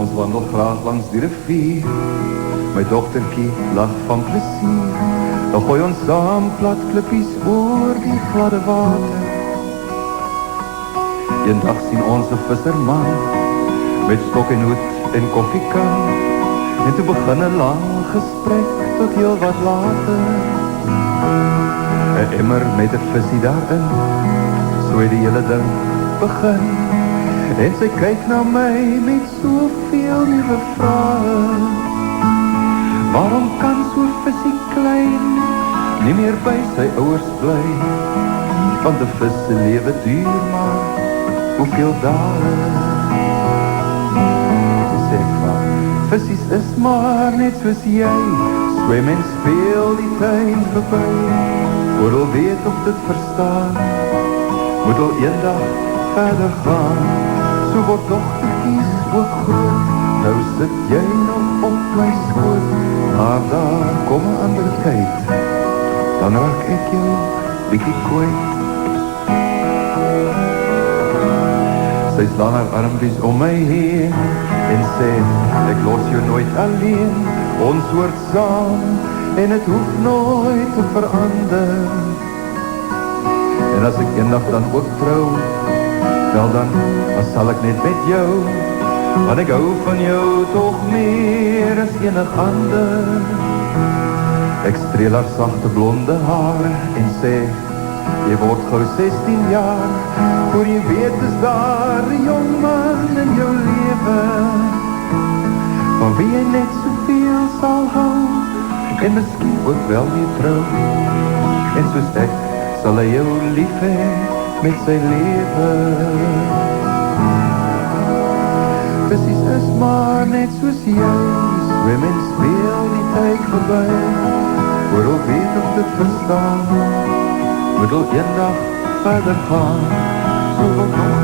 Ons wandel graag langs die rivier. My dogtertjie lag van plesier. Dan gooi ons saam plat klippies oor die gladde water. Eendag sien ons 'n visserman met stok en hoed en koffiekan. En toe begin 'n lang gesprek tot heel wat later. 'n Emmer met 'n visie daarin, so het die hele ding begin. En sy kyk na my met soveel nuwe vrae. Waarom kan so visie klein nie meer by sy ouers bly? Want 'n vis se lewe duur maar hoeveel dae? Sê ek van, visies is maar net soos jy, swem en speel die tyd verby. Voor hulle weet of dit verstaan, moet hulle eendag verder gaan. So word dogtertjies ook groot, nou sit jy nog op my skoot. Maar daar kom 'n ander tyd, dan raak ek jou bietjie kwyt. Sy slaan haar armpies om my heen en sê, ek los jou nooit alleen. Ons hoort saam en het hoef nooit te verander. En as ek eendag dan ook trou, wel dan sal ek net met jou, want ek hou van jou toch meer as enig ander. Ek streel haar sagte blonde hare en sê, jy word gou 16 jaar, voor jy weet is daar 'n jong man in jou lewe, van wie jy net soveel sal hou, en miskien ook wel weer trou. En soos ek sal hy jou lief hê met sy lewe. Visies is maar net soos jy, swem en speel die tyd verby. Voor hulle weet of dit verstaan, moet hulle eendag verder gaan. So wat nog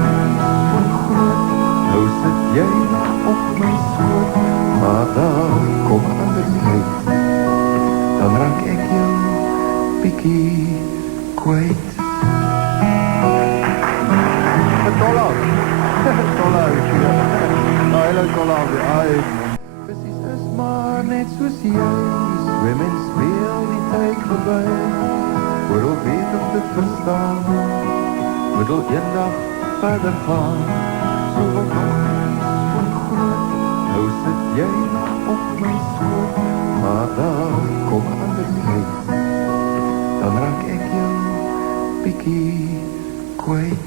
van groot, nou sit jy nog op my skoot. Maar daar kom 'n ander tyd, dan raak ek jou bietjie kwyt. Dollar. Hallo dollar. Visies is maar net soos jy, swem en speel die tyd verby. Voor hulle weet of dit verstaan, moet hulle eendag verder gaan. So wat nog van groot, nou sit jy nog op my skoot. Maar daar kom 'n ander tyd, dan raak ek jou bietjie kwyt.